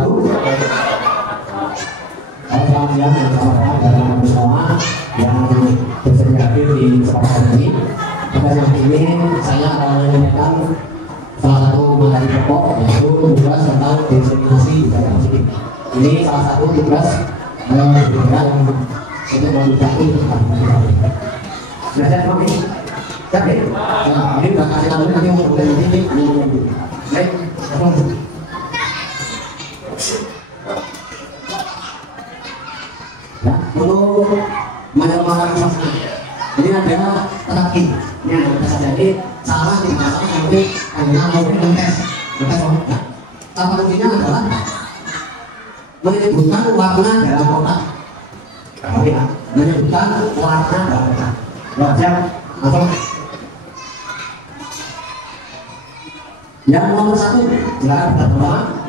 satu. Selamat siang bersama dengan semua yang bersedia hadir di kesempatan ini. Pada siang ini saya akan menyampaikan salah satu materi pokok yaitu tugas tentang diskriminasi budaya positif. Ini salah satu tugas yang untuk memudahkan tentang sudah siap kami? Siap ya? Ini sudah kasih tahu nanti untuk nanti baik, ya, untuk masalah ini ada terapi yang bisa jadi salah di masalah nanti karena mungkin tes ya. Solusinya adalah menyebutkan warna dalam kotak. Ya, menyebutkan warna dalam kotak. Wajah atau yang nomor satu silakan pertama,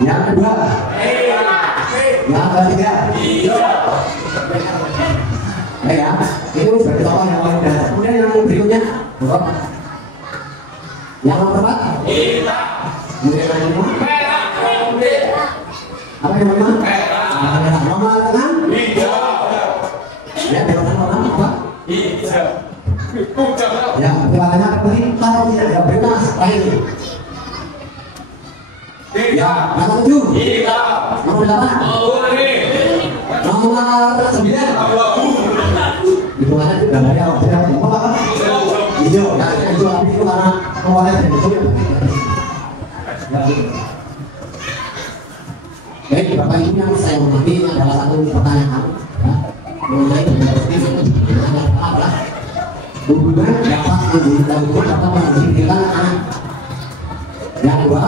yang kedua, yang ketiga, ya, itu sebagai tokoh yang paling dasar. Kemudian yang berikutnya, yang nomor empat, kemudian yang lima, apa yang lima? Nomor enam, ya, nomor enam apa? Ya, kebanyakan seperti kalau tidak ada bebas terakhir. Ya, nomor 7, nomor 8, nomor 9. Itu mana juga dari awal saya ngomong apa? Hijau, ya hijau tapi itu karena awalnya dari hijau. Baik, Bapak Ibu yang saya hormati, ini adalah satu pertanyaan mengenai positif yang pertama hubungan dapat mendidikan anak. Yang kedua,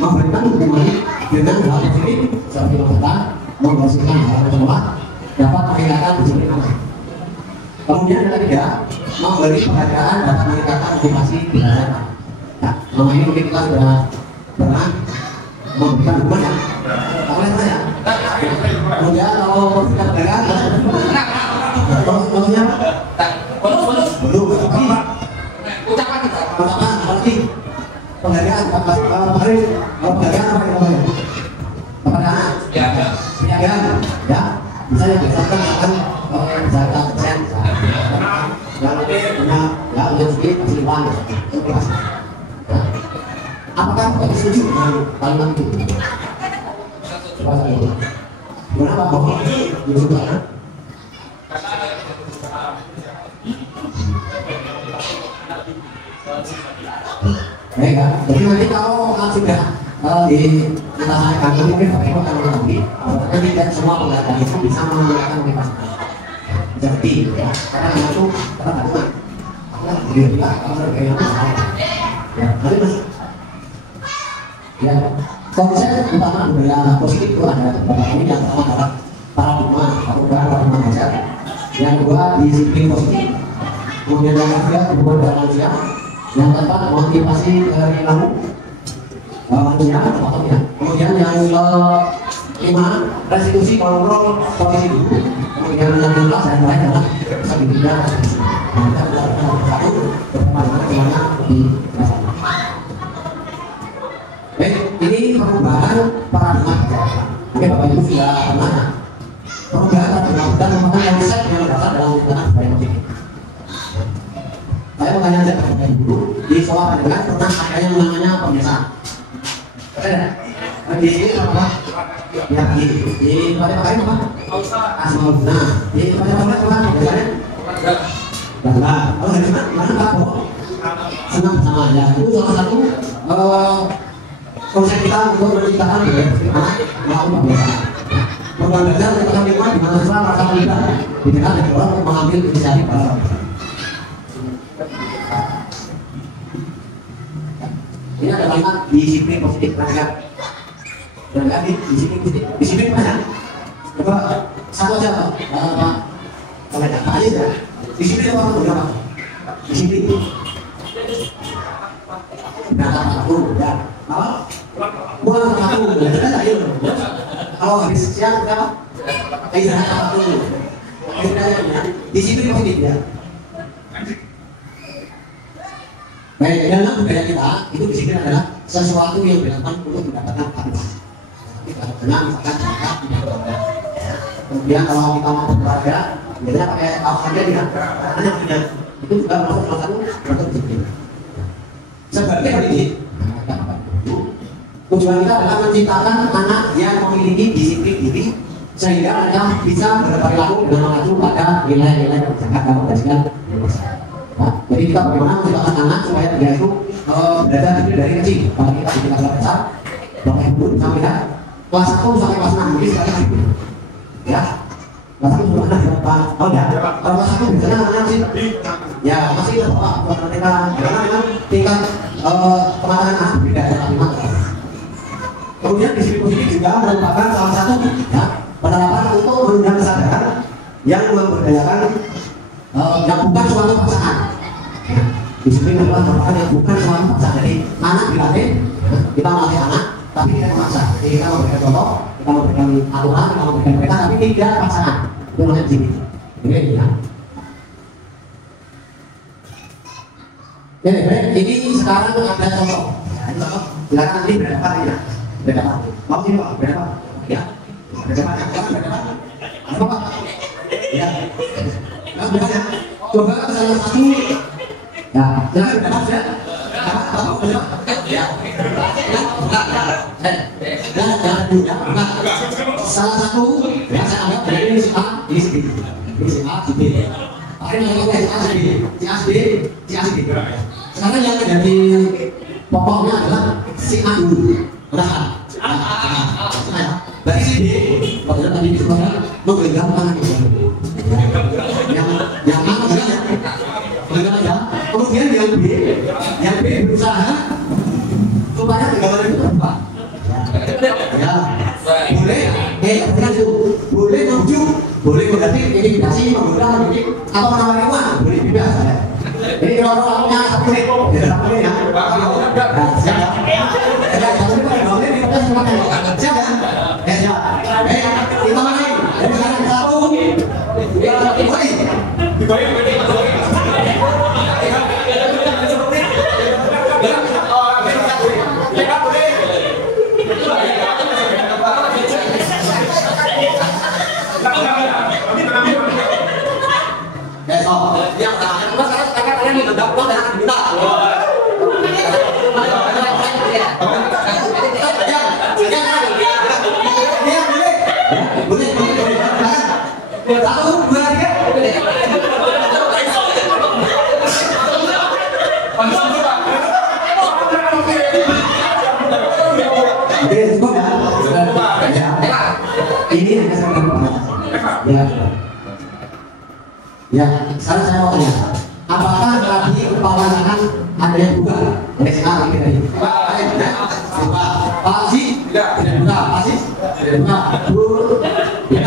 memberikan hubungan dengan hal positif seperti mengatakan menghasilkan hal semua dapat meningkatkan disiplin anak. Kemudian yang ketiga, memberi penghargaan dapat meningkatkan motivasi belajar. Nah, selama ini mungkin kita sudah pernah memberikan hubungan ya. Oleh saya. Kemudian kalau kita belajar, maksudnya belum. Ucapan kita. Ucapan seperti penghargaan. Penghargaan apa namanya? Penghargaan. Penjagaan. Ya. Misalnya misalkan akan jaga sen, yang punya ya yang sedikit kasih uang, apakah kita setuju dengan kalimat itu? Kenapa bohong? Juga kan? Baik kan? Jadi nanti kalau sudah di atas kami mungkin pakai akan lagi, karena tidak semua penghargaan itu bisa menggunakan motivasi. Jadi ya, karena itu karena dia kalau kayak itu ya, nanti mas ya konsep utama budaya positif itu ada beberapa ini. Yang pertama adalah paradigma dasar, yang kedua disiplin positif, kemudian yang ketiga hubungan dengan manusia, yang keempat motivasi perilaku manusia, kemudian yang kelima restitusi kontrol posisi dulu, kemudian yang ke-11 dan lain adalah sebidang satu bagaimana di masyarakat. Baik, ini perubahan paradigma. Oke, Bapak Ibu sudah pernah perubahan paradigma dan merupakan konsep yang berdasar dalam penggunaan budaya positif. Saya bertanya saja Bapak Ibu, di sekolah pendidikan pernah ada yang namanya pembiasaan. Di sini apa? Ya, di pada pakai apa? Asmaul husna. Di pada pakai apa? Biasanya? Bangga. Oh, dari mana Pak? Senang sama ya. Itu salah satu konsep kita untuk menciptakan budaya melalui pembiasaan. Program belajar ketika lingkungan di mana siswa merasa terlibat, didengar dari orang untuk mengambil inisiatif. Ini ada kalimat disiplin positif perhatikan. Dan lagi disiplin positif. Disiplin mana? Coba satu aja Pak. Kalau ada apa aja ya? Disiplin apa berapa? Disiplin. Berapa satu ya? Apa? Buang satu. Kita nggak itu. Kalau habis siang berapa? Istirahat satu. Disiplin positif ya. Baik, dalam budaya kita itu disiplin adalah sesuatu yang dilakukan untuk mendapatkan apa? Karena misalkan kita tidak berolahraga. Kemudian kalau kita mau berolahraga, biasanya pakai kaos saja ya. Karena punya itu juga masuk salah satu bentuk disiplin. Sebagai pendidik, tujuan kita adalah menciptakan anak yang memiliki disiplin diri sehingga mereka bisa berperilaku dengan mengacu pada nilai-nilai kebijakan dalam pendidikan. Nah, jadi kita bagaimana menciptakan anak supaya dia itu belajar dari kecil. Kalau kita di kelas besar, Bapak Ibu sampai kelas 1 sampai kelas 6 mungkin sekali lagi. Ya, kelas 1 sampai kelas berapa? Oh ya, kalau kelas 1 biasanya anak sih. Ya masih itu Bapak buat mereka karena memang tingkat kematangan anak beda dalam 5 kelas. Kemudian disiplin positif juga merupakan salah satu ya, penerapan untuk menunjang kesadaran yang memberdayakan yang bukan suatu paksaan. Disiplin adalah merupakan yang bukan suatu paksaan. Jadi anak dilatih, kita melatih anak, tapi tidak memaksa. Jadi kita memberikan contoh, kita memberikan aturan, kita memberikan mereka, tapi tidak paksaan. Itu namanya disiplin. Ini ya. Ini sekarang ada contoh. Ini contoh. Silakan nanti berapa ya? Berapa? Mau sini Pak? Berapa? Ya. Berapa? Berapa? Apa Pak? Ya. Nah, berapa? Coba salah satu. Ya. Silakan berapa ya? Berapa? Ya. Salah satu yang saya anggap dari ini si A, ini si B. Ini si A, si B. Akhirnya si A, si B. Si A, si B. Si A, si B. Sekarang yang menjadi pokoknya adalah si A dulu. Benar. Berarti si B, pada tadi disebutkan menggenggam tangan yang A adalah menggenggam aja. Kemudian yang B berusaha supaya genggaman itu terbuka. Ya, boleh. Bukan itu. Boleh menuju, boleh mengganti intimidasi, menggoda, mendidik, atau menawari uang, boleh bebas. Jadi kalau orangnya 1 menit, ya 1 menit ya. Siap ya? Siap ya? Siap. Kita main. Dari sekarang 1, 2, 3. Yang sekarang kalian mendapat uang dan akan diminta. Ini hanya saya ya, sekarang saya mau tanya, apakah tadi kepawanan ada yang buka? Dari sekarang kita ini. Pak Haji tidak buka, Pak Haji tidak buka. Ya,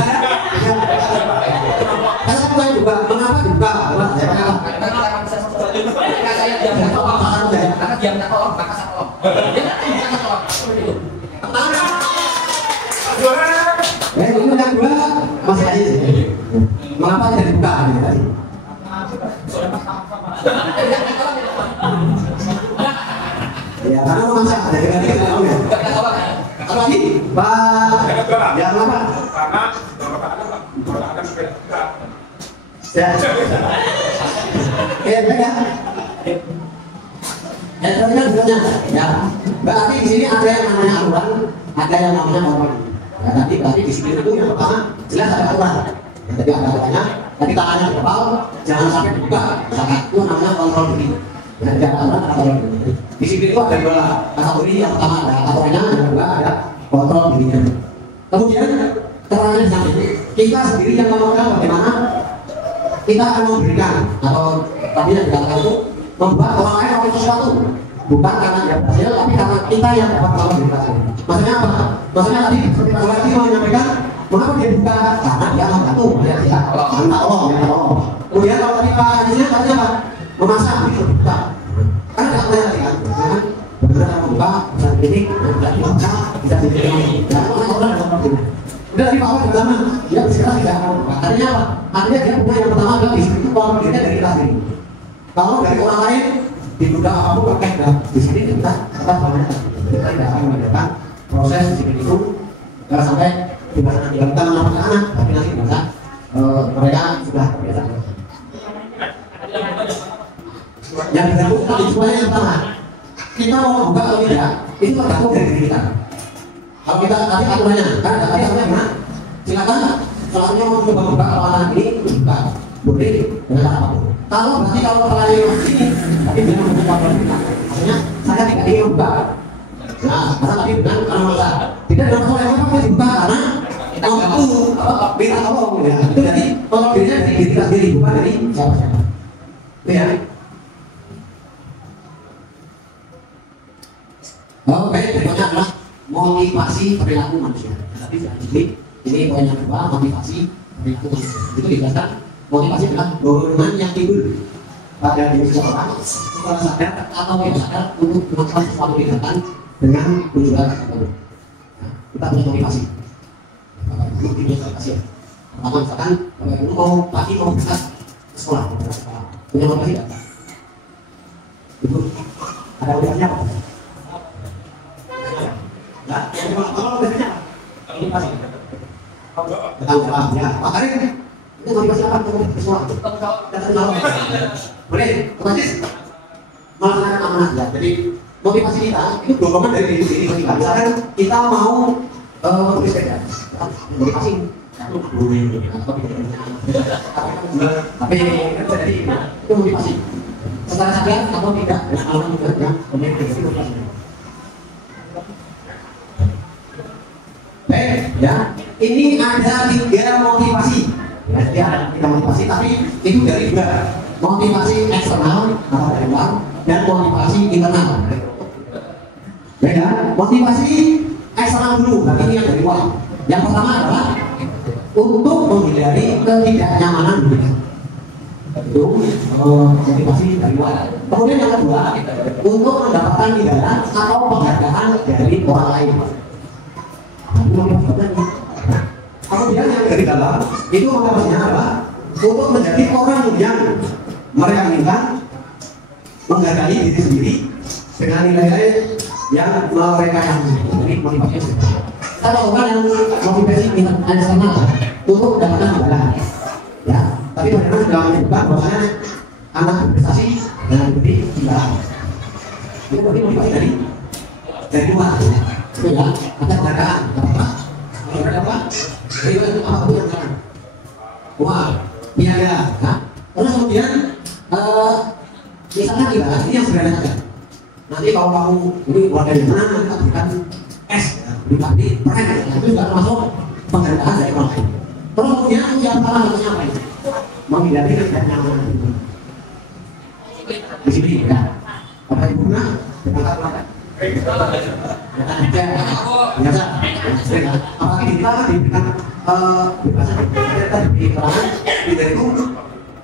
karena saya juga mengapa dibuka? Karena saya diam tak tolong, karena diam tak tolong, maka saya tolong. Ini yang dua masih aja sih. Mengapa tidak dibuka ini tadi? Ya karena memasak. Jadi kita tidak tahu ya. Apa lagi? Pak. Ya kenapa? Karena ada sepeda. Ya. Ya ya. Ya terusnya juga ya. Berarti di sini ada yang namanya aturan, ada yang namanya norma. Ya, berarti di sini itu yang pertama jelas ada aturan. Jadi ada katanya, tadi tangannya kepal, jangan sampai dibuka. Misalkan itu namanya kontrol diri. Jadi ada aturan, ada kontrol diri. Di sini itu ada 2 kategori. Yang pertama ada aturannya, yang kedua ada kontrol dirinya. Kemudian caranya di samping kita sendiri yang melakukan bagaimana kita akan memberikan atau tadi yang dikatakan itu membuat orang lain melakukan sesuatu. Bukan karena dia berhasil, tapi karena kita yang dapat melakukan berhasil. Maksudnya apa? Maksudnya tadi seperti Pak Wati menyampaikan, mengapa dia buka? Karena dia membantu, dia tidak tolong, dia tolong. Kemudian kalau tadi Pak Haji katanya apa? Memasak, itu buka. Karena tidak boleh tadi kan, benar-benar membuka, bisa dididik, bisa dimasak, bisa dididik. Dan orang-orang dalam waktu ini. Udah di bawah juga sama, dia bisa tidak akan membuka. Artinya apa? Artinya dia punya yang pertama adalah di situ kontrol dirinya dari kita sendiri. Kalau dari orang lain dibuka apapun pakai di sini kita tetap kita tidak akan mengadakan proses di situ Jangan sampai dewasa nanti kita menampilkan anak, tapi nanti dewasa mereka sudah terbiasa. Yang dilakukan semuanya yang pertama, kita mau buka atau tidak, itu tergantung dari diri kita. Kalau kita tadi aturannya, kan tadi aturannya gimana? Silakan, soalnya mau coba buka kalau anak ini buka, boleh dengan cara apapun. Kalau berarti kalau terlalu ini, tapi dia membuka kita, maksudnya saya tidak ingin buka. Nah, masa tadi dengan karena masa tidak dalam soal yang apa dibuka karena kita mampu beda tolong ya. Itu jadi tolong dirinya dari diri kita sendiri, bukan dari siapa-siapa. Itu ya. Oke, berikutnya adalah motivasi perilaku manusia. Tapi ini poin yang kedua, motivasi perilaku manusia. Itu dijelaskan, motivasi adalah dorongan yang timbul pada diri seseorang setelah sadar atau tidak sadar untuk melakukan sesuatu tindakan dengan tujuan tertentu. Nah, kita punya motivasi. Bapak Ibu punya motivasi ya. Pertama misalkan Bapak Ibu mau pagi mau berangkat ke sekolah, punya motivasi tidak? Ibu ada motivasinya apa? Nah, kalau motivasinya apa? Motivasi. Betul ya. Pak Karim, itu motivasi apa untuk ke sekolah? Datang jawab. Boleh, otomatis melaksanakan amanah ya. Jadi motivasi kita itu dorongan dari diri kita. Misalkan kita mau menulis sepeda, motivasi tapi kan jadi itu motivasi. Secara sadar atau tidak, kalau tidak ya, motivasi. Ya, ini ada 3 motivasi. Ya, jadi ada 3 motivasi, tapi itu dari 2. Motivasi eksternal atau dari luar dan motivasi internal. Beda, motivasi eksternal dulu, tapi ini yang dari luar. Yang pertama adalah untuk menghindari ketidaknyamanan diri. Itu motivasi dari luar. Kemudian yang kedua, untuk mendapatkan imbalan atau penghargaan dari orang lain. Kemudian yang dari dalam itu motivasinya adalah untuk menjadi orang yang mereka inginkan, menghargai diri sendiri dengan nilai-nilai yang mereka yakini. Jadi motivasi kita lakukan yang motivasi eksternal untuk mendapatkan imbalan. Ya, tapi bagaimana sudah menyebutkan bahwasanya anak berprestasi dan diberi imbalan. Itu berarti motivasi dari luar. Itu ya, ada penghargaan, ada apa? Itu apa yang jalan? Wah, biaya. Nah, terus kemudian misalkan imbalan ini yang sederhana saja. Nanti kalau kamu ini keluar dari mana, nanti kita berikan es, berikan di permen, itu juga termasuk penghargaan dari orang lain. Terus kemudian yang pertama harusnya apa ini? Menghindari ketidaknyamanan. Di sini ya, Bapak Ibu nah, berangkat berangkat. Biasa, apalagi kita diberikan bebasan di keterangan itu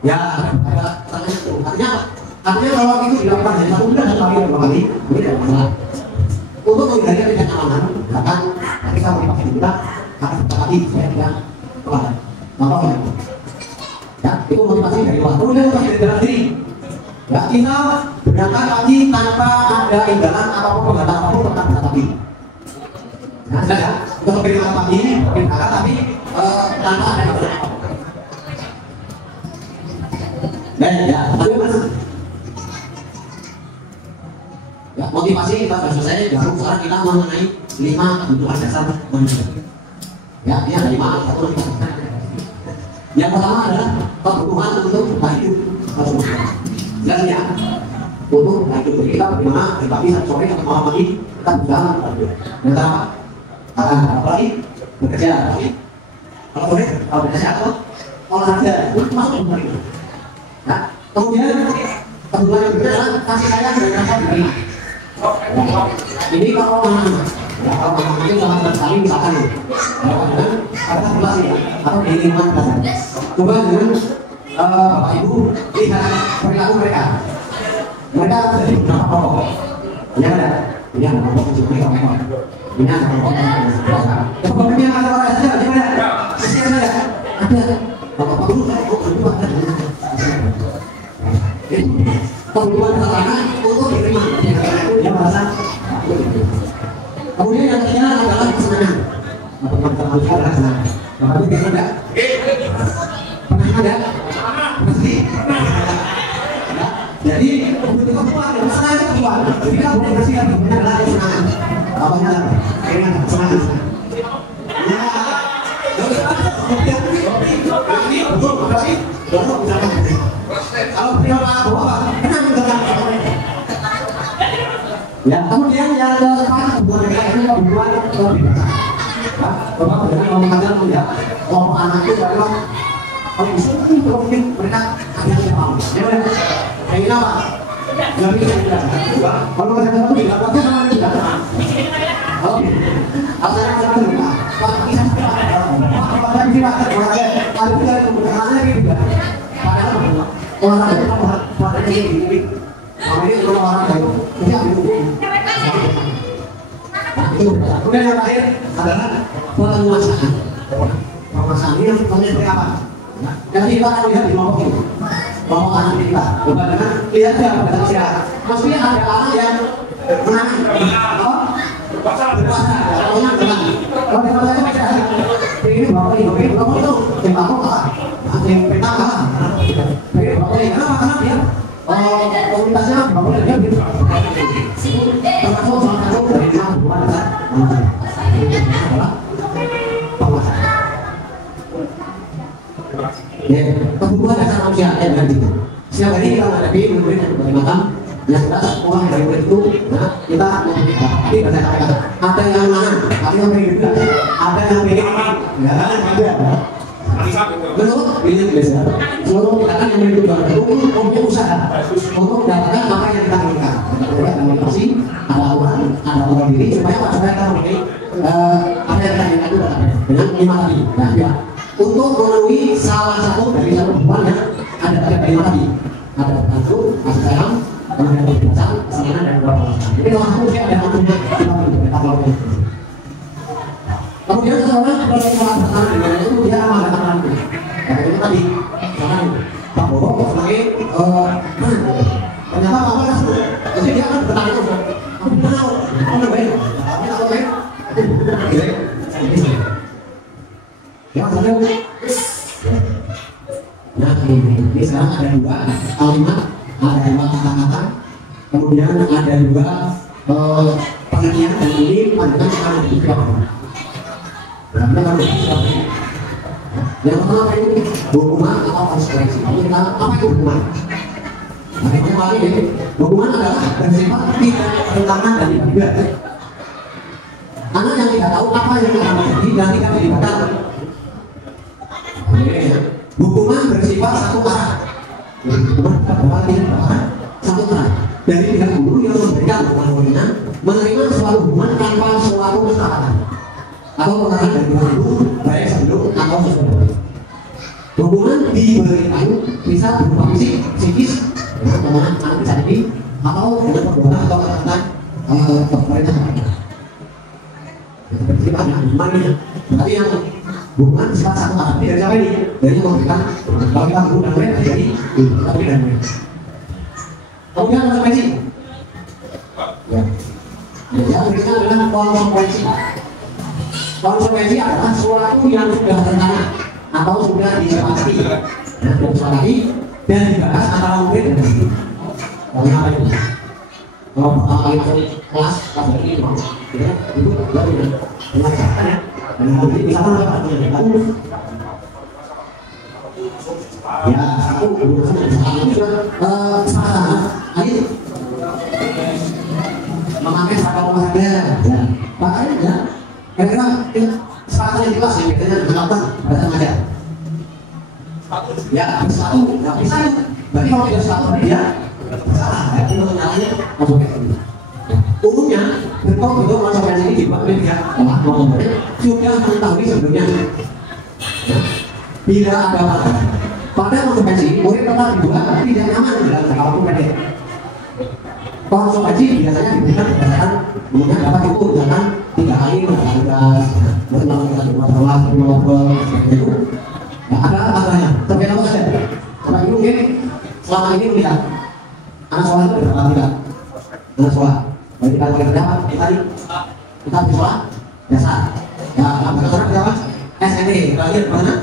ya ada keterangan itu artinya kalau itu dilakukan dari 1 bulan dan kali 2 kali ini tidak masalah. Untuk menghindari ketidaknyamanan, bahkan ketika motivasi kita akan berkali saya tidak keluar. Contohnya, ya itu motivasi dari luar. Kemudian motivasi dari dalam diri. Ya, kita berangkat pagi tanpa ada imbalan ataupun penghargaan apapun tentang berangkat. Nah, ya, kita berangkat pagi, berangkat tapi tanpa ada imbalan apapun. Dan ya, tapi mas, ya motivasi kita sudah selesai. Baru sekarang kita mengenai 5 kebutuhan dasar manusia. Ya, ini ada 5 satu lagi. Yang pertama adalah kebutuhan untuk hidup. Jelas ya, untuk hidup kita bagaimana dari pagi sampai sore atau malam pagi kita bisa kita apalagi bekerja, kalau boleh kalau bekerja atau olahraga itu masuk ke itu. Nah, kemudian kebutuhan yang berikutnya adalah kasih sayang dan rasa diterima. Ini kalau mana-mana, ya kalau mana-mana itu sangat sekali misalkan ya, ada relasi ya, atau di lingkungan kita. Coba dengan Bapak Ibu lihat perilaku mereka. Mereka jadi beberapa kelompok. Ini ada, ini ada kelompok ini ada kelompok. Ini ada kelompok. Kelompok yang ada orang saja, gimana? Kesian ada. Ada. Bapak Ibu saya kok berdua ada. Kebutuhan pertama untuk diterima. Dia merasa. Kemudian yang ketiga adalah kesenangan. harusnya adalah senang. Bapak Ibu pernah enggak? Pernah ada? Pasti. Ya. Jadi untuk kebutuhan yang sana itu kebutuhan. Kita boleh bersihkan kebutuhan adalah kesenangan. Apanya? Keringan, senang. Ya. Kalau beliau bawa, kenapa dengan ya, kemudian yang keempat hubungan mereka itu hubungan kebebasan. Bapak dengan mengatakan melihat kelompok anak itu adalah kalau bisa mungkin mereka ada yang mau. Yang ini apa? Yang ini tidak. Kalau mereka itu tidak apa sama tidak. Oke. Asalnya mereka tidak. Kalau kita pada kita ada juga kebenarannya gitu. Padahal orang itu pada ini. Ini orang baru, tidak kemudian yang terakhir adalah penguasaan. Penguasaan ini yang seperti apa? Yang kita akan lihat di kelompok ini, kelompok anak kita. Bagaimana lihat ya pada usia. Maksudnya ada anak yang menang, berkuasa, pokoknya menang. Kalau di masa ini bawa ini, bawa itu tembakau apa? Yang petang apa? Bawa ini kenapa dia? Komunitasnya bangun dia gitu. Termasuk salah satu dari hubungan adalah penguasaan. Ya, kebutuhan dasar manusia dengan itu. Setiap hari kita menghadapi murid dan berbagai macam. Yang jelas orang yang dari murid itu, nah, kita tapi berdasarkan ada yang mana, ada yang pengen juga, ada yang pengen, ya ada. Menurut ini biasa, seluruh tindakan yang menunjukkan untuk usaha untuk mendapatkan apa yang kita inginkan. Ada motivasi, ada orang diri supaya kita memiliki apa yang kita inginkan itu dengan 5 tadi. Nah, ya, untuk memenuhi salah satu dari satu hubungan yang ada 5 tadi, ada bantu, kasih sayang, kemudian kebiasaan, kesenangan dan keberhasilan. Jadi salah satu dia ada hubungan kita kalau kemudian seseorang kalau bertahan dengan itu dia akan itu. Karena itu tadi, misalkan Pak Bobo sebagai ternyata apa kasih, jadi dia akan bertahan itu. Aku tahu, aku baik, aku baik, ya saudara. Nah ini sekarang ada 2 kalimat, ada 2 kata-kata, kemudian ada 2 pengertian dan ini pandangan sekarang juga. Yang pertama ini hukuman atau konsekuensi. Kita apa itu hukuman? Nah, yang kemarin ini hukuman adalah bersifat tidak bertentangan dan tidak bebas. Anak yang tidak tahu apa yang akan terjadi dan tidak dilibatkan. Hukuman bersifat satu arah. Hukuman tidak satu arah. Dari pihak guru yang memberikan hukuman muridnya menerima suatu hukuman tanpa suatu kesepakatan atau pengaruh dari pihak guru baik sebelum atau sesudah. Hukuman diberikan bisa berupa fisik, psikis, dengan anak bisa jadi atau dengan perbuatan atau kata-kata pemerintah. Seperti apa? Hukuman ini. Berarti yang hukuman sifat satu arah. Dari siapa ini? Dari yang memberikan bagi pihak guru dan mereka jadi tapi dan mereka. Kemudian konsekuensi. Ya. Yang berikutnya adalah konsekuensi. Konsekuensi adalah sesuatu yang sudah rencana atau sudah disepakati dan dibahas antara murid dan guru. Kalau apa itu? Kalau pertama kali masuk kelas ini mau, itu baru mengajarkan ya. Dan nanti di sana apa? Ya, aku sudah kesepakatan. Ayo memakai seragam olahraga. Ya, pakai ya. Kira-kira sepatu yang jelas ya, biasanya kenapa datang aja. Ya, sepatu nggak bisa. Berarti kalau tidak sepatu dia salah. Berarti nyalanya konsekuensi. Umumnya bentuk konsekuensi ini dibuat oleh pihak sudah mengetahui sebelumnya. Bila ada masalah pada konsekuensi, murid tetap dibuat tidak nyaman dalam waktu pendek. Konsekuensi biasanya diberikan berdasarkan kemudian dapat itu misalkan 3 kali tugas, melakukan masalah, ngobrol seperti itu. Ya, ada masalahnya. Terkait apa saja? Karena ini mungkin selama ini melihat anak sekolah itu berapa tidak? Anak sekolah. Kalau kita boleh berdapat, kita di sekolah biasa. Ya, anak sekolah berapa? ini terakhir mana?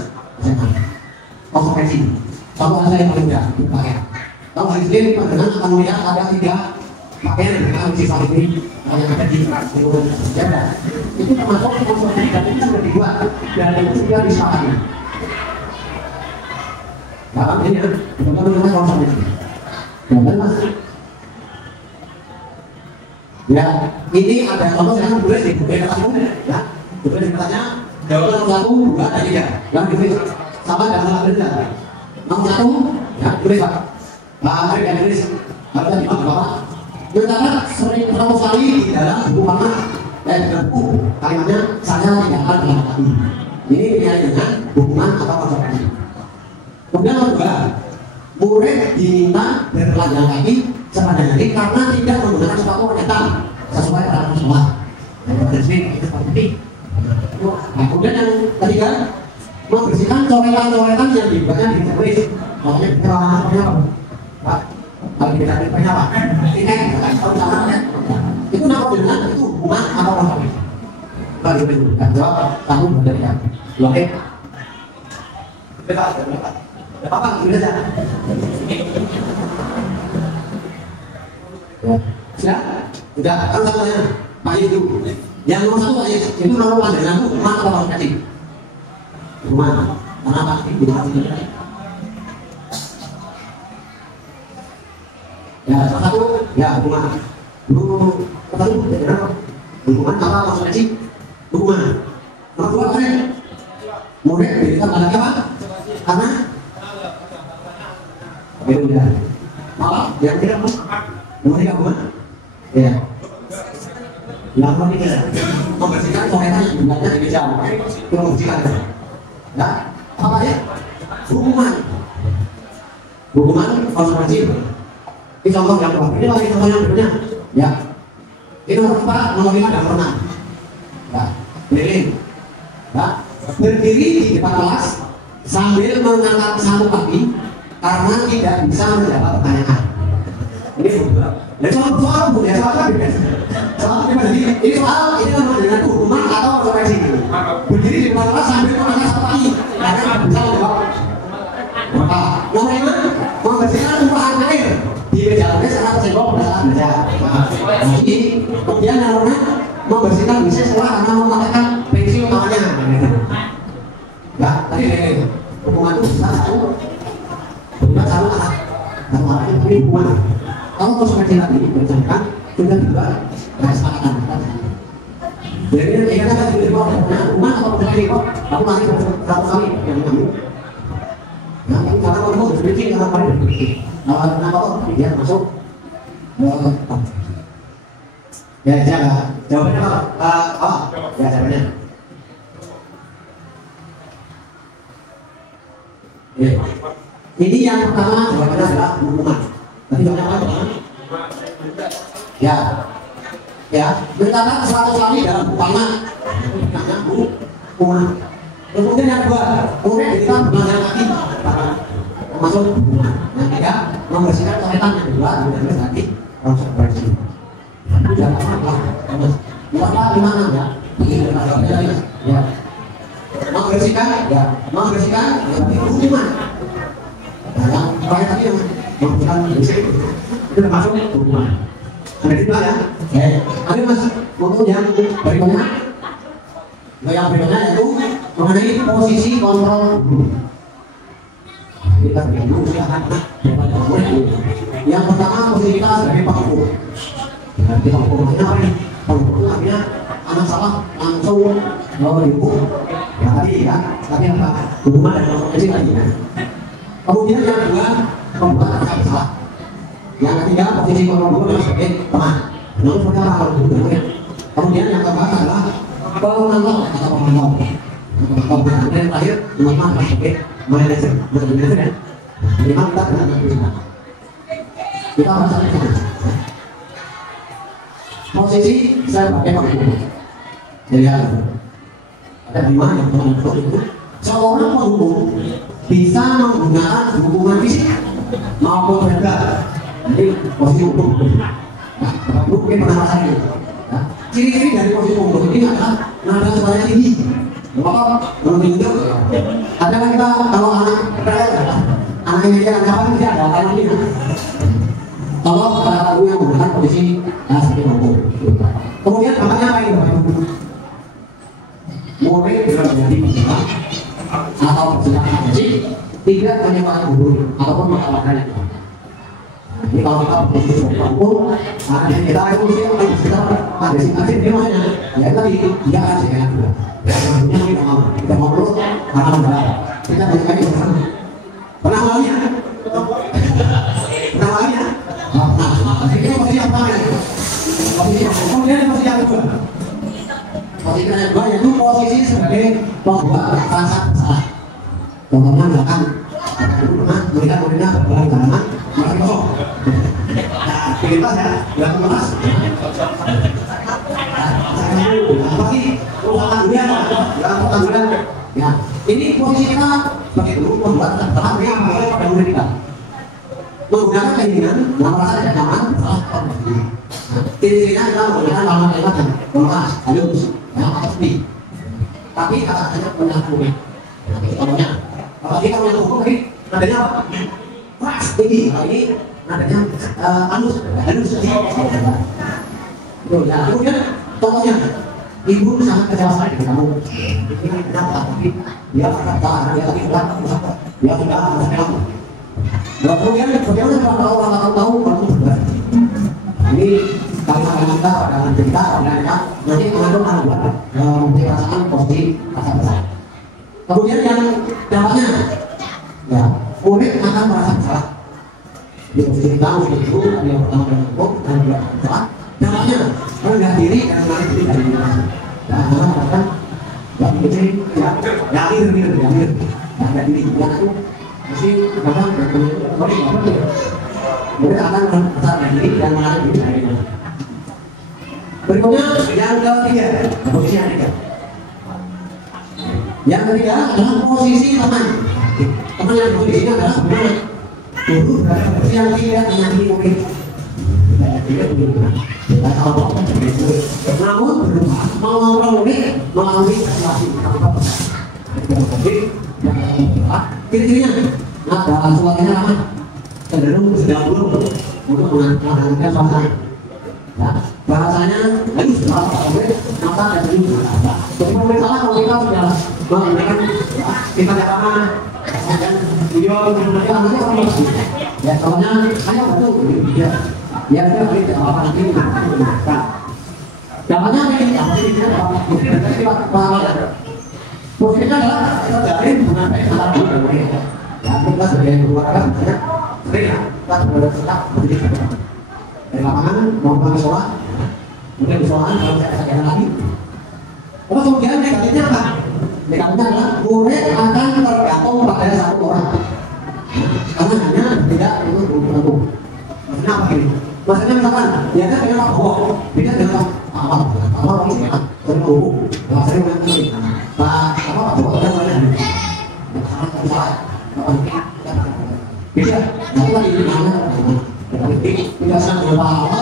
Konsekuensi. Satu hal yang paling mudah dipakai. Kalau hari Senin pandangan akan melihat ada 3 pakaian yang kita mesti saling ini yang ada di seluruh sejadah. Itu termasuk konsekuensi dan itu sudah dibuat dan itu sudah disepakati. Nah, ini ya, benar-benar konsekuensi. Benar mas. Ya, ini ada contoh yang boleh dibuktikan langsung, ya. Boleh ditanya, jawaban 1, 2, dan 3. Yang ditulis sama dengan hal berbeda. Nomor 1, ya, tulis Pak. Pak Arif yang tulis, harusnya di Bapak. Ternyata sering ketemu sekali di dalam buku mana dan dalam buku kalimatnya saya tidak akan melakukan ini pilihan dengan hubungan atau konsekuensi. Kemudian nomor 2, murid diminta bertelanjang kaki sepanjang hari karena tidak menggunakan sepatu wanita sesuai peraturan sekolah. Dan sini itu penting. Nah, kemudian yang ketiga, membersihkan coretan-coretan yang dibuatnya di tulis. Makanya kita apa? Pak, kalau kita tanya apa? Ini kalau caranya itu nama dengan itu hubungan atau konsekuensi. Kalau itu jawab kamu benar ya. Oke. Berapa? Apa? Sudah saja. Ya, sudah. Kalau saya Pak itu, yang nomor 1 Pak itu nomor pandangan itu hubungan atau konsekuensi? Hubungan. Karena pasti hubungan itu. Ya, satu, ya hubungan. Hubungan apa konsekuensi? Hubungan. Nomor 2 apa? Murid berikan pada apa? Karena beda. Malah yang tidak mas. Nomor 3 hubungan. Ya. Yang nomor 3 membersihkan coretan yang jumlahnya lebih jauh. Itu membersihkan. Ya. Apa ya? Hubungan. Hubungan konsekuensi. Ini contoh yang kedua. Ini lagi contoh yang berikutnya. Ya. Ini nomor 4, nomor 5 dan nomor 6. Ya. Keliling. Ya. Berdiri di depan kelas sambil mengangkat satu kaki karena tidak bisa menjawab pertanyaan. Ini soal bu ya soal apa? Soal gimana? Ini soal ini memang dengan hubungan atau konsekuensi. Berdiri di depan kelas sambil mengangkat satu kaki karena tidak bisa menjawab. Nomor 5, membersihkan tumpahan air di meja tulis karena tersenggol pada saat belajar. Jadi kemudian nomor 6, membersihkan meja setelah karena memakai pensil tangannya. Ya, tadi hubungan itu satu, hubungan satu arah ini hubungan. Kalau konsekuensi tadi berdasarkan sudah juga kesepakatan. Jadi kita kan tidak mau hubungan atau konsekuensi kok. Aku nanti satu kali yang kamu. Nah, kalau kamu berpikir jangan kali berpikir. Kalau kenapa kok dia masuk? Ya, jaga. Jawabannya apa? Ya, jawabannya. Ya. Ini yang pertama jawabannya adalah hubungan. Tadi jawabannya apa? Ya, ya. Berkata 100 kali dalam hubungan. Hubungan. Kemudian yang kedua, kemudian kita belajar lagi masuk hubungan. Yang ketiga, membersihkan coretan. Yang kedua, kemudian lagi konsekuensi. Itu jangan apa? Apa gimana ya? Ya. Membersihkan, ya, membersihkan hubungan. Nah, yang tadi yang membersihkan bersih itu termasuk hubungan. Ada tiga ya. Ada mas untuk yang berikutnya. Yang berikutnya yaitu mengenai posisi kontrol guru. Kita berikan silakan kepada murid. Yang pertama posisi kita sebagai pengurus. Kita pengurusnya apa nih? Pengurus artinya anak salah langsung bawa ibu. Ya tadi ya, tapi apa? Hubungan dan konsekuensi tadi ya. Kemudian yang kedua, pembuat rasa salah. Yang ketiga, posisi kontrol guru sebagai teman. Namun seperti apa kalau guru ya? Kemudian yang keempat adalah pemantau atau pemantau. Kemudian yang terakhir, lima sebagai manajer. Manajer ya. Lima kita benar benar. Kita merasa posisi saya pakai pengurus. Jadi ada 5 yang pengurus itu. Seorang pengurus bisa menggunakan hubungan fisik maupun verbal. Jadi posisi hukum. Nah, mungkin pernah saya. Ciri-ciri dari posisi hukum ini adalah nada suaranya tinggi. Bapak belum tunjuk. Ada kan kita kalau anaknya dia apa dia ada tangannya. Kalau pada lagu yang menggunakan posisi seperti mampu. Kemudian namanya apa ini? Mulai dengan menjadi peserta atau peserta haji tidak menyebabkan guru ataupun masalahnya. Jadi kalau kita posisi mampu, kita itu kita ada sih dia maksudnya ya tadi dia akan sehat juga. Kita mau terus karena mendalam kita banyak kali bersama. Pernah malnya? Pernah malnya? Ini posisi apa ya? Posisi kemudian posisi yang kedua. Posisi yang kedua yaitu posisi sebagai pembuat rasa bersalah. Contohnya misalkan murid-muridnya berbulan tanaman masih kosong. Nah, bikin pas ya, bilang kemas. Apa sih? Usaha dunia apa? Bilang ya, ini posisi kita sebagai guru membuat terang yang boleh pada murid kita. Menggunakan keinginan yang merasa tidak nyaman salah kondisi. Ciri-cirinya adalah menggunakan kalimat yang lemas, halus, yang sepi. Tapi kata-katanya punya kulit. Contohnya, kalau kita punya hukum tadi nadanya apa? Keras, tinggi. Kalau ini nadanya halus, sedih. Ya, kemudian contohnya, ibu sangat kecewa sekali dengan kamu. Ini kenapa? Tapi dia berkata, dia tapi bukan dia sudah merasa kamu. Dan kemudian bagaimana kalau orang tahu kamu berbuat? Ini kalimat kita pada cerita nanti mengandung anugerah memberi perasaan positif, rasa bersalah. Kemudian yang dampaknya, ya murid akan merasa bersalah. Di posisi kita mesti itu ada yang pertama dan hukum dan juga bersalah. Dampaknya rendah diri dan menarik diri dari diri. Dan mengatakan yang ini ya rendah diri yang itu mesti kadang murid akan merasa diri dan menarik diri dari diri. Berikutnya yang ketiga, posisi yang ketiga. Yang ketiga adalah posisi teman. Teman yang posisinya adalah guru. Guru berada posisi yang tidak menyakiti murid. Namun berusaha mengontrol murid melalui situasi ciri-cirinya nada suaranya lama, cenderung sedang burung untuk menghanguskan suasana. Ya, bahasanya halus, mata dan tubuh. Jadi salah kalau kita sudah menggunakan kita apa dan video nanti akan masuk. Ya, soalnya hanya betul ya. Ya kita beri apa nanti kita. Jangannya ini posisinya adalah dari hubungan baik antara guru dan murid. Ya, kita sebagai keluarga banyak sering kita bersikap begitu. Dari lapangan maupun di sekolah, mungkin di sekolahan kalau saya jalan lagi. Kemudian negatifnya apa? Negatifnya adalah murid akan tergantung pada satu orang. Karena hanya tidak untuk guru. Maksudnya apa ini? Maksudnya misalkan, ya kan dengan Pak Bowo, beda dengan Pak Bowo ini kan sering guru, sering mengerti. Pak Bowo ada mana? Bisa, nanti lagi di mana? Tidak sangat berapa.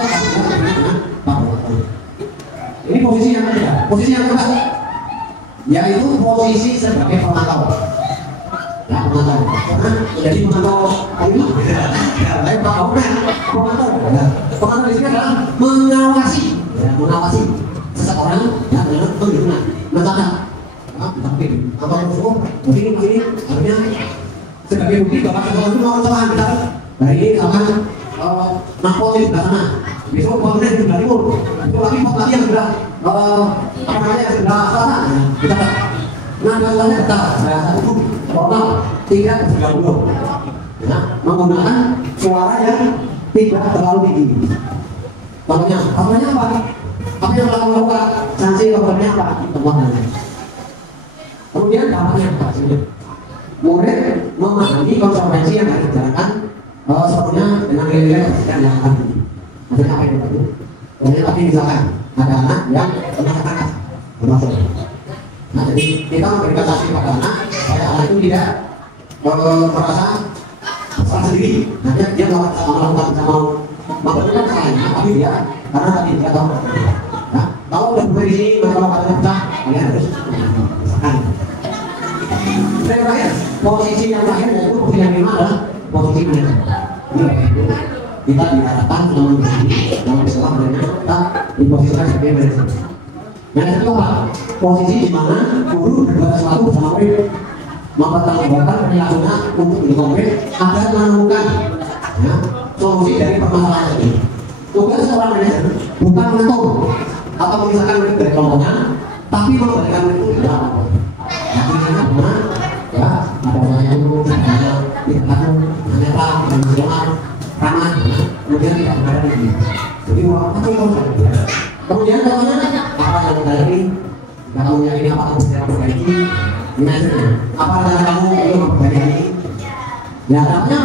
Ini posisi yang ketiga. Posisi yang keempat, yaitu posisi sebagai pemantau. Nah, pemantau. Karena jadi pemantau ini, lain pemantau. Pemantau di sini adalah mengawasi, mengawasi seseorang yang benar-benar mencatat. Tapi apa yang suruh? Begini, artinya sebagai bukti bahwa seseorang itu mau kesalahan kita. Nah ini akan nakpol di sebelah sana. Besok bangunan di sebelah timur. Itu lagi lagi yang sudah apa namanya yang sudah selatan. Kita nada-nadanya betul. Bahasa hukum formal tidak bergabung. Nah, menggunakan suara yang tidak terlalu tinggi. Contohnya, apa? Apa yang telah melakukan sanksi korbannya apa? Temuannya. Kemudian dampaknya apa? Murid memahami konsekuensi yang harus dijalankan sebetulnya dengan nilai-nilai yang akan tinggi. Maksudnya apa itu? Kemudian tadi misalkan ada anak yang pernah katakan bermaksud. Nah, jadi kita memberikan sanksi pada anak supaya anak itu tidak merasa salah sendiri. Nanti dia melakukan sama memperlukan kesalahannya, tapi dia karena tadi dia tahu. Nah, kalau udah berisi kalau kata pecah kalian harus merasakan. Yang terakhir, posisi yang terakhir yaitu posisi yang kelima adalah posisi manajer. Kita diharapkan selama begini, selama sekolah benar kita diposisikan sebagai manajer. Manajer itu apa? Posisi di mana guru berbuat sesuatu bersama murid, mempertanggungjawabkan perilakunya untuk berkompet agar menemukan ya, solusi dari permasalahan ini. Tugas seorang manajer bukan mengatur atau memisahkan murid dari kelompoknya, tapi memberikan murid itu dalam kelompok. Yang mana benar, ya ada orang yang ada tidak netral, emosional, ramah, kemudian tidak berada di sini. Jadi apa yang kemudian contohnya apa yang terjadi? Jika kamu yakin apa kamu bisa perbaiki, manajernya apa cara kamu untuk memperbaiki ini? Ya namanya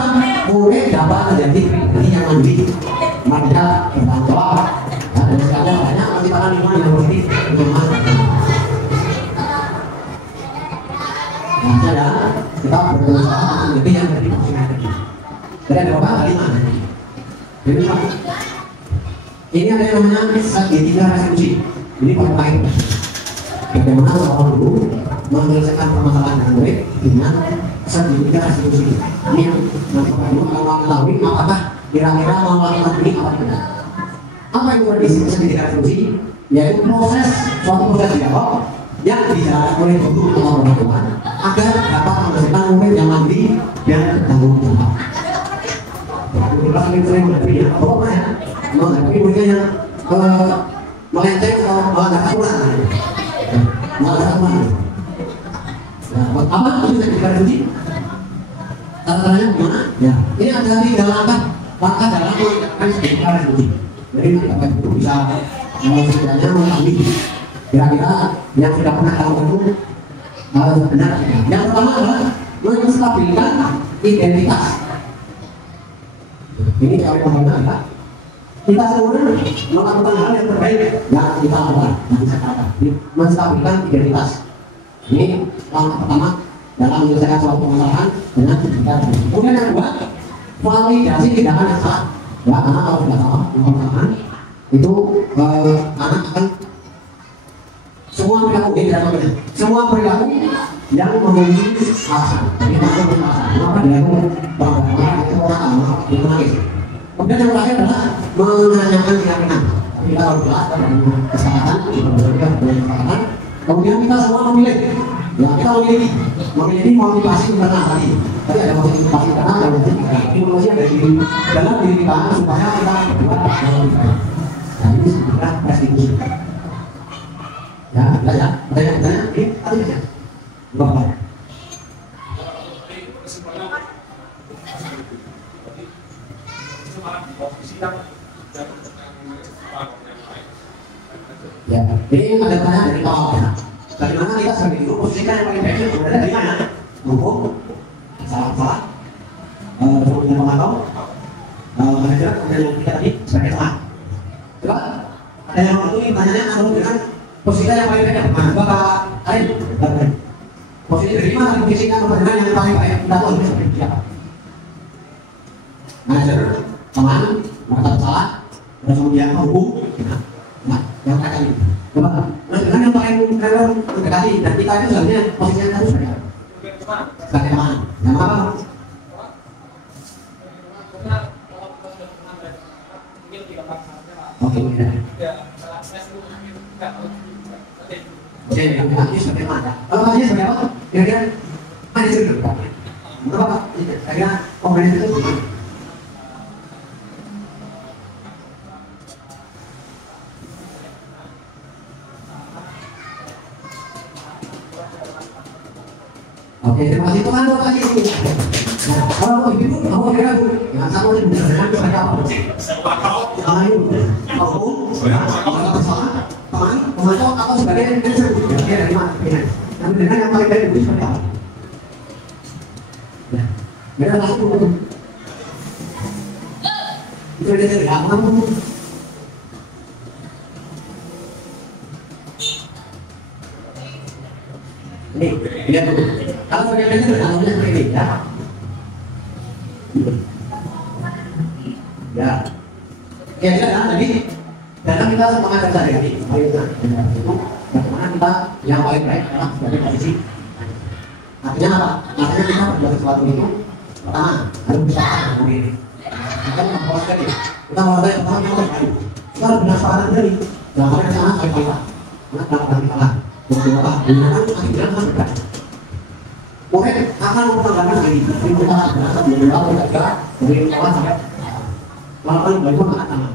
murid dapat menjadi pribadi yang mandiri, mereka bertanggung jawab. Ya, dan sekarang banyak menciptakan lingkungan yang positif, nyaman. Nah, saya kita berusaha untuk menjadi yang dari posisi manajer. Jadi ada berapa? Ada 5. Jadi ini ada yang namanya segitiga resolusi. Ini paling bagaimana seorang guru menyelesaikan permasalahan yang baik dengan segitiga resolusi. Ini yang nanti kalau mengetahui apakah kira-kira mau melakukan ini apa tidak. Apa yang berarti segitiga resolusi? Yaitu suatu proses dialog yang dijalankan oleh guru atau orang tua agar dapat menghasilkan murid yang mandiri dan bertanggung jawab. Kita sering menghadapi ya, pokoknya menghadapi muridnya yang melenceng atau melanggar aturan. Melanggar aturan. Nah, apa itu segitiga resolusi? Tata-tatanya gimana? Ya, ini ada 3 langkah dalam mengerjakan segitiga resolusi. Jadi Bapak Ibu bisa setidaknya mengetahui kira-kira yang sudah pernah lakukan itu benar. Yang pertama adalah menstabilkan identitas. Ini teori pembangunan ya. Kita semua melakukan hal yang terbaik yang kita lakukan, yang bisa katakan. Menstabilkan identitas. Ini langkah pertama dalam menyelesaikan suatu permasalahan dengan segitiga. Kemudian yang kedua, validasi tindakan yang salah. Ya, karena kalau tidak salah permasalahan itu anak akan semua perilaku ini tidak berbeda. Semua perilaku yang memiliki alasan. Jadi maksud alasan. Maka dilakukan perbuatan itu orang itu menangis. Kemudian yang terakhir adalah menanyakan keyakinan. Kita harus jelas dengan kesehatan, kesehatan. Kemudian kita semua memilih. Ya kita memiliki motivasi internal tadi. Tadi ada motivasi internal dan motivasi yang dari dalam diri kita supaya kita berbuat lebih baik. Nah ini sebenarnya restitusi. Ya, ya, tanya, ini tadi ya. Berapa? Ya, ini ada tanya dari awal. Bagaimana kita sebagai guru posisikan yang paling baik itu sebenarnya dari mana? Hukum, salah, kemudian pemantau, manajer, kemudian yang kita tadi sebagai teman. Coba, ada yang waktu ini tanyanya kalau dengan posisi yang paling baik mana? Bapak Arin, posisi dari mana posisikan dengan yang paling baik? Kita tahu ini seperti siapa? Manajer, teman, merasa salah, terus kemudian hukum, nah, yang kata ini. Coba, dengan yang paling mendekati dan kita itu sebenarnya posisinya harus seperti apa? Sebagai teman, yang apa? Oke, jadi ini seperti mana? Kalau tanya seperti apa? Kira-kira manajer berapa? Berapa? Kira-kira manajer itu begini. Oke, terima kasih Tuhan untuk pagi ini. Nah, kalau ibu, kamu kira bu, jangan sama dengan dengan mereka apa? Ayo, kamu, kalau bersama, teman, pemantau atau sebagai manajer, ya dari mana? Tapi dengan yang paling baik itu seperti apa? Ya, beda satu bu. Itu dia dari kamu. Ini, lihat dulu. Kalau sebagai manajer, anggapnya seperti ini, ya. Ya, ya, jadi datang kita mengajar saya ini, itu bagaimana kita yang paling baik adalah sebagai posisi. Artinya apa? Artinya kita berbuat sesuatu itu pertama harus bisa tahan diri. Kita mengawalkan ya. Kita mengawalkan yang pertama kita baik. Kita harus benar sepadan diri. Jangan sampai sana sampai kita. Karena kalau kita salah, untuk apa? Gunakan masih bilang harus berani. Murid akan memperagakan diri. Jadi kita berasa dari awal juga dari awal sampai lalu bagaimana sama.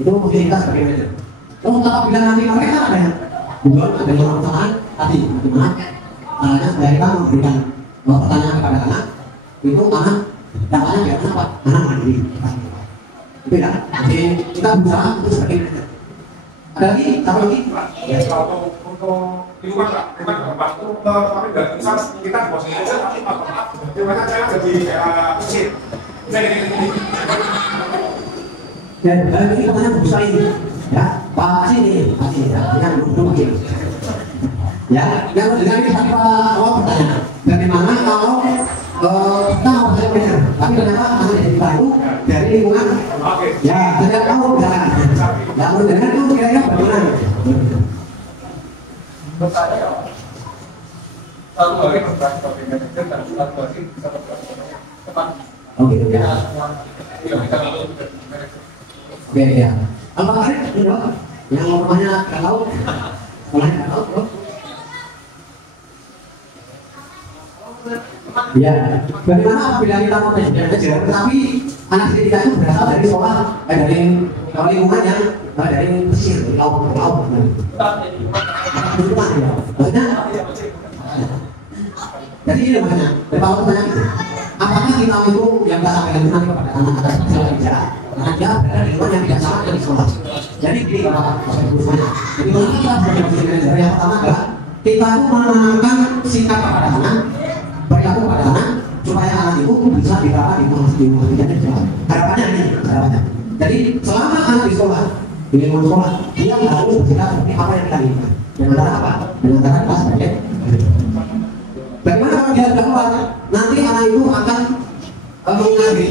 Itu mungkin kita sebagai manajer. Terus apabila nanti mereka ada yang bukan ada yang permasalahan tadi bagaimana caranya supaya kita memberikan pertanyaan kepada anak itu anak dampaknya biar apa? Anak mandiri. Itu ya. Jadi kita berusaha untuk sebagai manajer. Ada lagi? Satu lagi? Ya, kalau untuk di rumah gampang tuh tapi nggak bisa kita di posisi itu tapi gimana cara jadi mesin dan ini katanya berusaha ini ya Pak sini ya yang belum begini ya yang dengan ini tanpa awal pertanyaan bagaimana kalau kita mau belajar manajer tapi ternyata anak jadi baru dari lingkungan ya tidak tahu misalkan ya menurut dengan itu kira-kira bagaimana bertanya satu hari berperan sebagai manajer dan satu hari bisa berperan sebagai teman. Oke ya. Oke ya. Apa Arif ini dong? Yang rumahnya nggak tahu, rumahnya nggak tahu bro. Ya. Bagaimana apabila kita mau belajar, tetapi anak kita itu berasal dari sekolah, dari lingkungan yang dari pesisir, dari laut. Maksudnya, jadi ini makanya, dari awal tanya gitu, apakah kita itu yang kita sampaikan nanti kepada anak-anak sekolah bicara, karena dia berada di lingkungan yang tidak sama dari sekolah. Jadi begini bapak, jadi kalau kita sebagai posisi manajer yang pertama adalah kita itu menanamkan sikap kepada anak, perilaku kepada anak, supaya anak itu bisa diterapkan di lingkungan yang harapannya ini, harapannya. Jadi selama anak di sekolah, di lingkungan sekolah, dia harus bersikap seperti apa yang kita inginkan. Dengan cara apa? Dengan cara kita sebagai bagaimana kalau dia sudah keluar, nanti anak itu akan mengaji.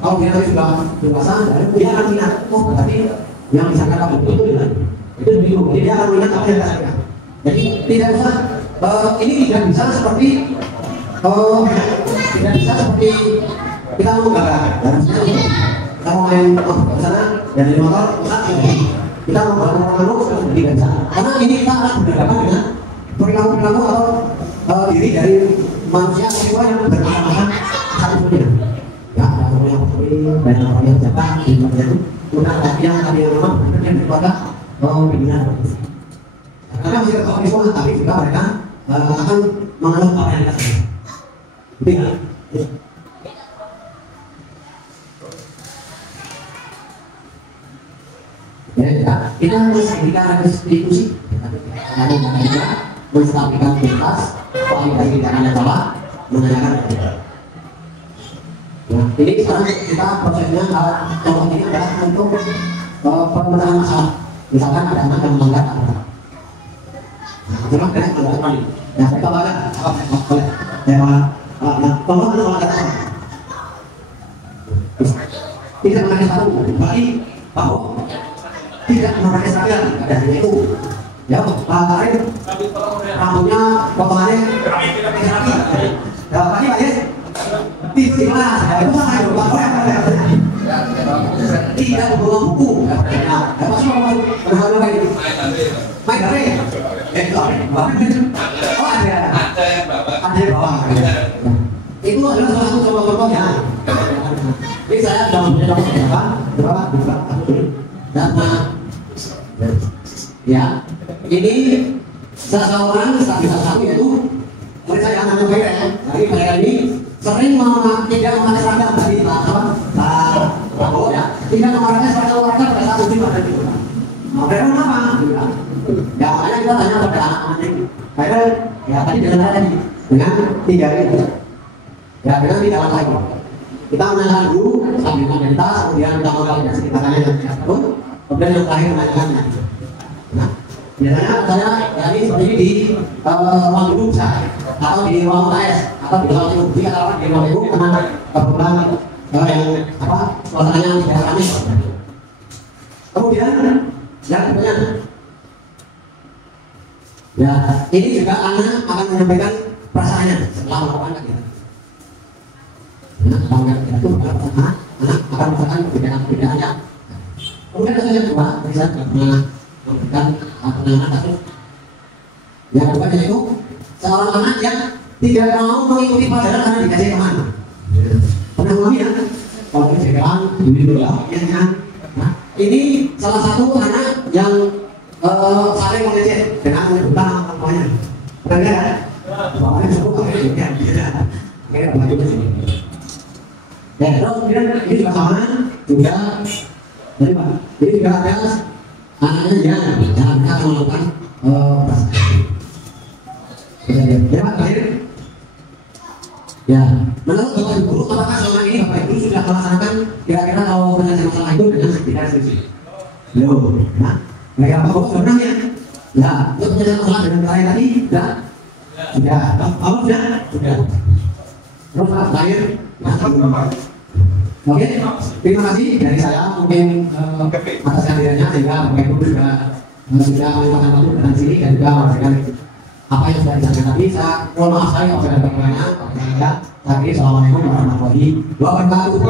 Kalau dia nanti sudah dewasa, dia akan ingat, oh berarti yang misalkan kamu itu ya, itu dulu. Jadi dia akan ingat apa yang kita sampaikan. Jadi tidak usah, ini tidak bisa seperti tidak bisa seperti kita mau gambar. Kita mau main ke sana dari motor, kita mau bangun tidak bisa. Karena ini kita akan berhadapan dengan perilaku atau diri dari manusia semua yang bermasalah satu dunia. Ya, ada orang yang seperti banyak orang yang jaga di dunia itu. Kemudian ada yang memang yang berkeluarga pimpinan. Karena masih ketemu di sekolah, tapi juga mereka akan mengeluh apa yang kita sampaikan. Itu ya. Ya, kita menstabilkan restitusi, lalu juga menstabilkan tuntas, kualitas tindakan yang salah, menanyakan. Ya, ini sekarang kita prosesnya contoh ini adalah untuk pemecahan masalah. Misalkan ada anak yang melanggar aturan. Nah, kena melanggar aturan. Ya, saya katakan boleh. Ya, tolong melanggar aturan. Tidak melanggar satu, berarti bahwa tidak memakai seragam dan itu ya Pak Arif rambutnya potongannya ya tadi Pak Yes itu di mana itu mana itu Pak tidak membawa buku nah masuk apa lagi main dari oh ada bawa itu adalah salah satu contoh-contohnya ini saya sudah mempunyai berapa dan ya ini seseorang satu yaitu mereka yang anak mereka dari mereka ini sering tidak memakai seragam dari Prabowo ya tidak memakai seragam warga pada saat uji pada itu mereka apa? Ya makanya kita tanya pada anak-anak ini mereka ya tadi dengan tadi dengan 3 ini ya dengan 3 alat lagi kita menanyakan dulu sambil komunitas kemudian kita mengalami sekitarnya yang tersebut kemudian yang terakhir menanyakan nah biasanya saya ya ini seperti ini di ruang gedung atau di ruang UTS atau di ruang publik atau di ruang ibu karena kebetulan yang apa suasananya tidak ramai kemudian yang berikutnya Ya, ini juga anak akan menyampaikan perasaannya setelah melakukan kegiatan. Nah, melakukan kegiatan itu anak akan merasakan perbedaan-perbedaannya. Kemudian kasus yang kedua, bisa memberikan penanganan kasus. Yang kedua yaitu seorang anak yang tidak mau mengikuti pelajaran karena dikasih teman. Pernah mengalami ya? Kalau cegahan, dulu ya, nah, ini salah satu anak yang saling mengejek dengan menyebutkan nama tuanya. Pernah lihat kan? Bapaknya sebut namanya ya. Kayak baju di sini. Ya, terus kemudian ini juga sama, juga dari Pak. Ini juga ada anaknya yang akan melakukan ya Pak, terakhir. Ya, menurut Bapak Ibu Guru, apakah selama ini Bapak Ibu sudah melaksanakan kira-kira kalau penyelesaian masalah itu dengan tidak skripsi? Belum. Nah, mereka apa kok sebenarnya? Ya, untuk penyelesaian masalah dengan kalian tadi, sudah. Apa sudah? Sudah. Terus Pak, terakhir. Oke, terima kasih dari saya mungkin atas kehadirannya sehingga Bapak Ibu juga sudah menyempatkan waktu datang sini dan juga memberikan apa yang sudah disampaikan tadi. Saya mohon maaf saya kalau ada kekurangan. Assalamualaikum warahmatullahi wabarakatuh.